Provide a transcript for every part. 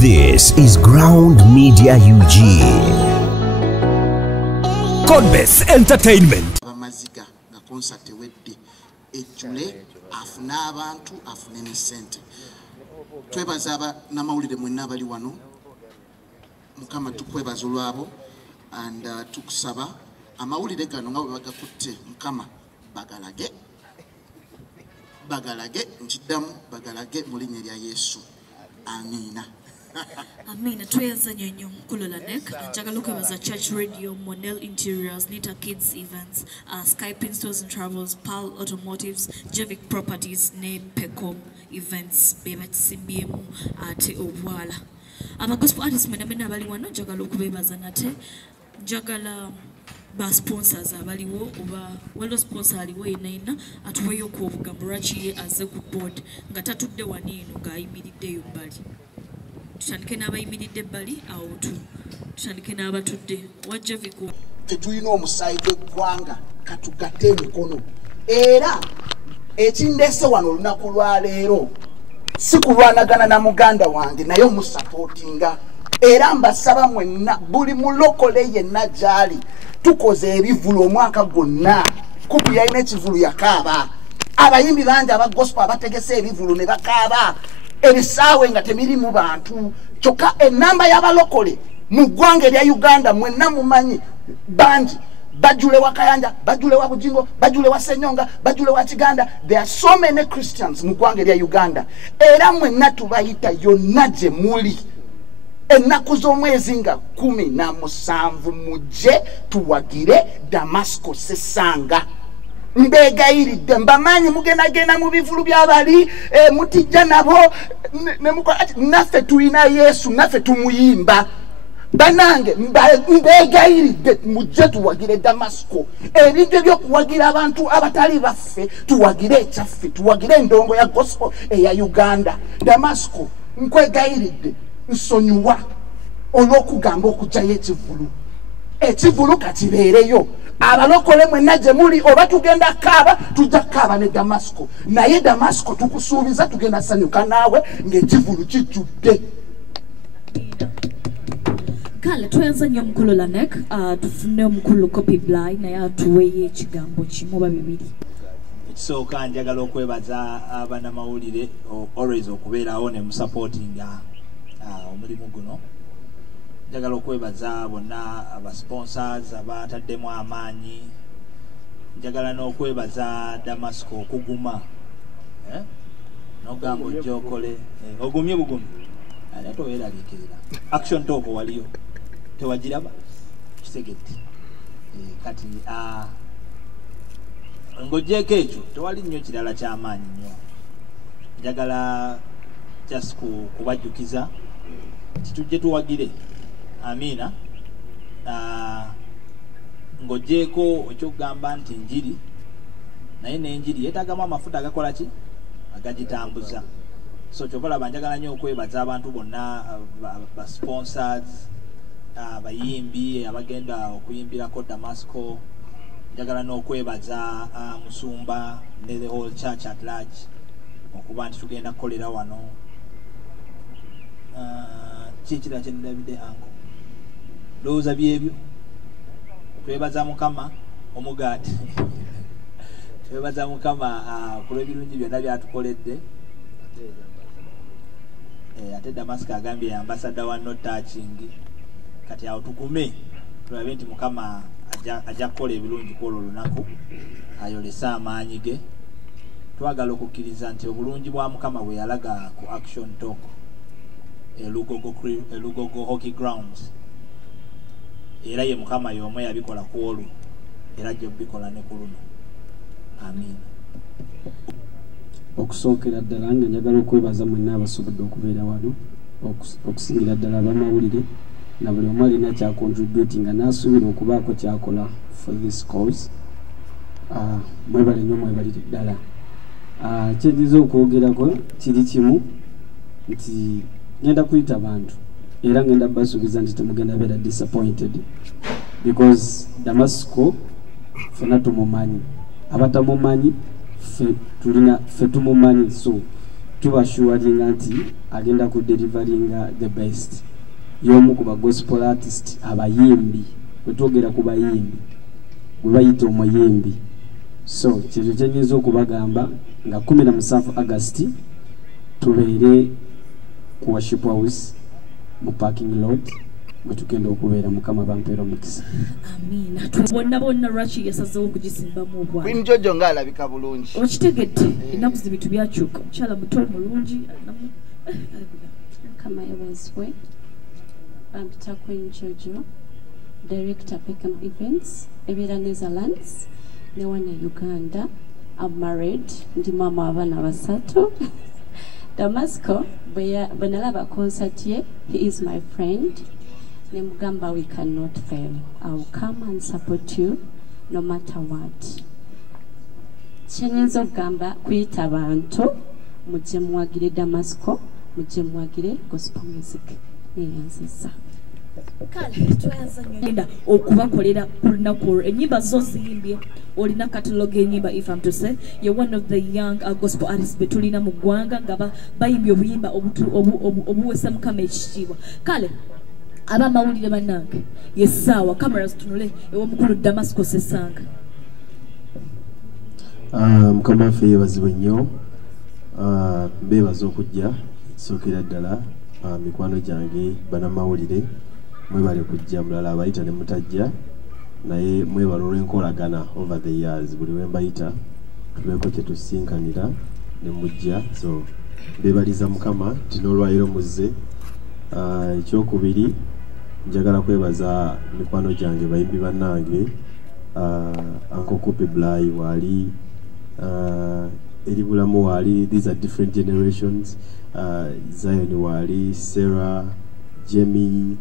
This is Ground Media UG. Codebase Entertainment. Amaziga na concert wedde ejule afuna abantu afune ne sente. Twebaza aba na mawulire mwenna bali wano. Mukama tukwebaza olwabo and tukusaba amawulire gano nga bagakutte Mukama bagalage nchiddamu bagalage mu linnya lya Yesu. Amina. Amina. Twebaza nnyo Mukulu Lanek. Njagala okwebaza Church Radio, Monel Interiors, Nita Kids Events, Skyping Stores and Travels, Pal Automotives, Jevic Properties, ne Pecom Events, bebatsimbyemu ate obwala. Gospel artists mwenna bali wano njagala okubebaza nate. Njagala ba sponsors abaliwo oba waliwo sponsor aliwo yenna atuweyo ku obugambo lwaki ye aze ku board nga tatudde waniino ng'ayimiriddeyo bbali. Tutandike n'abayimiridde ebbali awo tutandike n'abatudde wajja viku. Tetulina omusaayi gw'eggwanga katugatte emikono era ekindeese wano olunaku lwa leero si kulwanagana na muganda wange naye omusapootinga era mbasaba mwenna buli mulokole yenna gy'ali tukoze ebivulu omwaka gwonna. Kupu yalina ekivulu yakaaba, abayimbi bangi aba gospel abategese ebivulu ne bakaaba, ebisaawe nga temirimu bantu. Kyokka ennamba y'abalokole mu ggwanga erya Uganda mwenna mumanyi bangi. Bajule wa Kayanja, bajule wa Bujingo, bajule wa Senyonga, bajule wa Chiganda. There are so many Christians mu ggwanga erya Uganda. Era mwenna tubayita yonna gye muli. Ennaku z'omwezi nga 17 mujje tuwagire Damasco Sesanga. Mbegayiridde mbamanyi mugendagenda mu bivulu by'abali mutijja nabo naffe tuyina Yesu, naffe tumuyimba. Banange mbegayiridde mujje tuwagire Damasco. Ebintu ebyokuwagira abantu abatali baffe tuwagire ekyaffe, tuwagire endongo ya gospel eya Uganda. Damasco nkwegayiridde nsonyiwa olw'okugamba okugyayo ekivulu. Ekivulu kakibeereyo. Abalokole mwenna gye muli oba tugenda kaaba tujja kaaba ne Damasco. Naye Damasco tukusuubiza tugenda sanyuka naawe ng'ekivulu kijjudde. Kale twebaza nnyo Mukulu Lanek. Tufune Omukulu Copy Bly naye atuweeyo ekigambo kimu oba bibiri. Ekisooka njagala okwebaza abanamawulire always okubeerawo ne musupportinga omulimu guno. Njagala okwebaza bonna abasponsors abataddemu amaanyi. Njagala n'okwebaza Damasco okuguma n'ogamba ojja okole ogumye bugumi ate toweeraliikirira. Action talk waliyo tewagiraba kitegedde kati ng'oggyeko ekyo tewali nnyo kirala ky'amaanyi nnyo. Njagala just kubajjukiza titujje tuwagire. Amina. Ng'oggyeko ekyokugamba nti njiri naye n'enjiri yeetaagamu amafuta agakola ki agagitambuza. So kyobalaba njagala nnyo okwebaza abantu bonna ba sponsors abayimbi abagenda okuyimbirako Damasco. Njagala n'okwebaza Musumba ne the whole church at large okuba nti tugenda kukolera wano. Kikira kyendabidde anko lowooza byebyo. Twebaza Mukama omugaati twebaza Mukama ku lw'ebirungi byonna byatukoledde. Ate Damasco agambye ambassador wa no touching. Kati awo tukume tulabe nti Mukama ajja kukola ebirungi ku olwo olunaku ayolese amaanyi ge. Twagala okukkiriza nti obulungi bwa Mukama bwe yalaga ku action talk Lugogo Hockey Grounds era ye Mukama y'omu yabikola ku olwo era ajja kubikola ne ku luno. Amin. Okusookera ddala nga njagala okwebaza mwenna abasobodde okubeera wano okusingira ddala abamawulire na buli omu alina kyakontributinga n'asuubira okubaako kyakola for this cause. Mwebale nnyo mwebalire ddala. Kyenyiza okwogerako kiri kimu nti ngenda kuyita abantu era ngenda basuubiza nti temugenda beera disappointed because Damasco ffena tumumanyi, abatamumanyi ffe tumumanyi. So tubashuwalinga nti agenda ku deliveringa the best y'omu ku ba gospel artist abayimbi wetwogera ku bayimbi bwe bayita omuyimbi so kyekyo kyenyinza okubagamba nga 17 August tubeere ku worship house mu parking lot bwe tugenda okubeera mukama bampeera omukisa amina bonna lwaki yasazewo okugisimbamu obwana Queen Jojo ng'alabika bulungi okitegedde ennaku zi bintu byakyuka omukyala muto mulungi kama ewezwe Bampita Queen Jojo Director Peckham Events ebeera Netherlands ne wana Uganda I'm married ndi mama w'abaana basatu Damasco bwe nalaba concert ye he is my friend nemugamba we cannot fail I will come and support you no matter what kyenyinza okugamba kuyita abantu mujje muwagire Damasco mujje muwagire gospel music neyanziza kale twayanza nnyo okubakolera ku lunaku olwo ennyimba zo ziyimbye olina catalogue y'ennyimba if I'm to say you're one of the young gospel artists betulina mu ggwanga nga bayimbye obuyimba obuwesa mukama ekitiibwa kale abamawulire bannange yessaawa cameras tunule ew'omukulu Damasco Sesanga mukama waffe yeebazibwe nnyo mbeebaza okujja ekisookera ddala mikwano gyange bannamawulire mwebale kujja mulala abayita ne mutajja naye mwebale olw'enkolagana over the years buli we mbayita tubeeko kye tusinkanira ne mujja so mbeebaliza mukama nti n'olwayiro muzze ekyokubiri njagala kwebaza mikwano gyange bayimbi bannange Uncle Kupi Blay waali eri bulamu waali these are different generations Zion waali Sarah Jamie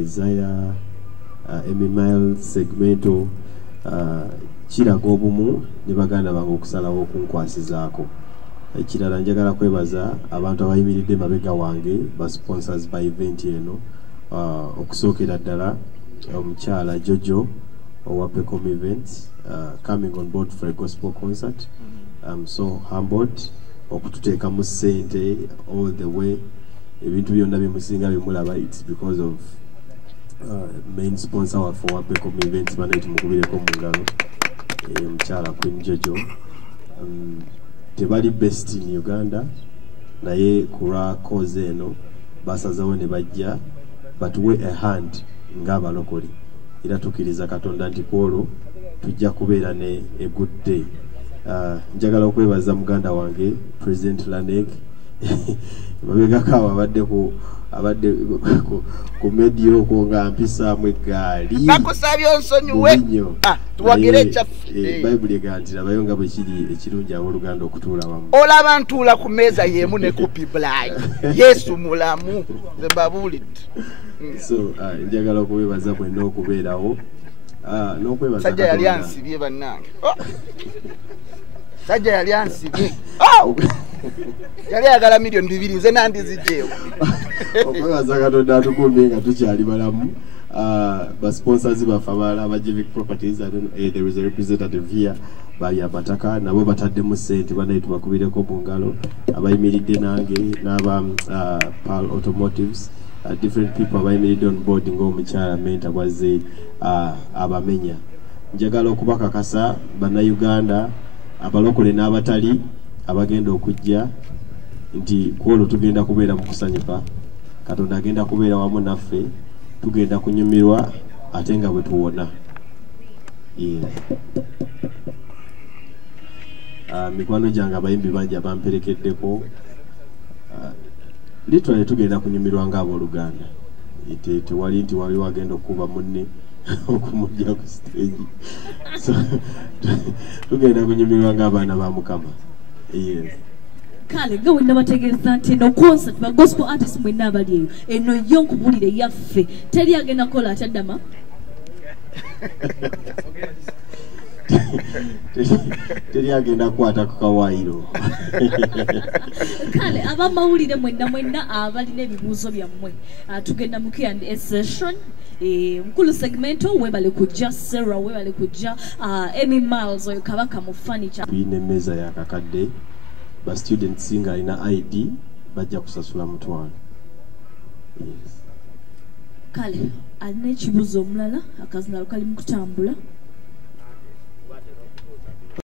Isaiah Emmy Miles Segmento kiraga obumu ne baganda bange okusalawo okunkwasizaako ekirala njagala kwebaza abantu abayimiridde mabega wange ba sponsors by event eno okusookera ddala omukyala Jojo owa Peckham Events coming on board for a gospel concert. I'm so humbled okututeeka mu ssente all the way ebintu byonna byemusinga bimulaba it's because of main sponsor waffe owa Peckham Events banaiti mukubireko mu ngalo omukyala Queen Jojo tebali best in Uganda naye kulwa cause eno basazawo ne bajja batuwe a hand ng'abalokole era tukiriza Katonda nti kwolwo tujja kubeera ne a good day njagala okwebaza muganda wange President Lanek mabegako abadde ku media okwo nga mpisaamu eggaali bakusabye onsonyiwe tuwagire ekyaffe Bayibuli egamba nti labayo nga bwe kiri ekirungi abooluganda okutuula wamu olaba ntuula ku mmeeza y'emu ne Kupi Blay Yesu mulamu ze babuulidde so njagala okubebaza bwenna okubeerawo n'okwebaza sajja yali ansibye bannange sajja yali ansibye yali ayagala miliyoni 2 nze nandizijjeewo okwebaza Katonda atukumye nga tukyali balamu ba sponsors baffe abalala aba Jevic Properties there is a representative here bali abataka nabo bataddemu ssente banaye tubakubireko mu ngalo abayimiridde nange n'aba Pearl Automotives different people abayimiridde on board ng'omukyala Menta bwazze abamenya njagala okubakakasa bannayuganda abalokole n'abatali abagenda okujja nti kwolwo tugenda kubeera mu kusanyuka Katonda agenda kubeera wamu naffe tugenda kunyumirwa ate nga bwe tuwona mikwano gyange abayimbi bangi abamperekeddeko literally tugenda kunyumirwa ng'abooluganda tewali nti wali wagenda okuba munne okumujja ku stage so tugenda kunyumirwa ng'abaana ba Mukama kale nga wenna bategeeza nti eno concert ba gospel artist mwenna abali eyo eno yo nkubulire yaffe teri agenda kukola ataddama teri agenda kukwata ku kawaayiro kale abamawulire mwenna abalina ebibuuzo byammwe tugenda mu Q&A session mukulu segmento webale kujja Sarah webale kujja Emmy Miles oyo kabaka mu furniture tuyina emmeeza yakakadde ba students nga alina ID bajja kusasula mutwalo. Kale alina ekibuuzo omulala akazina kali mu kutambula.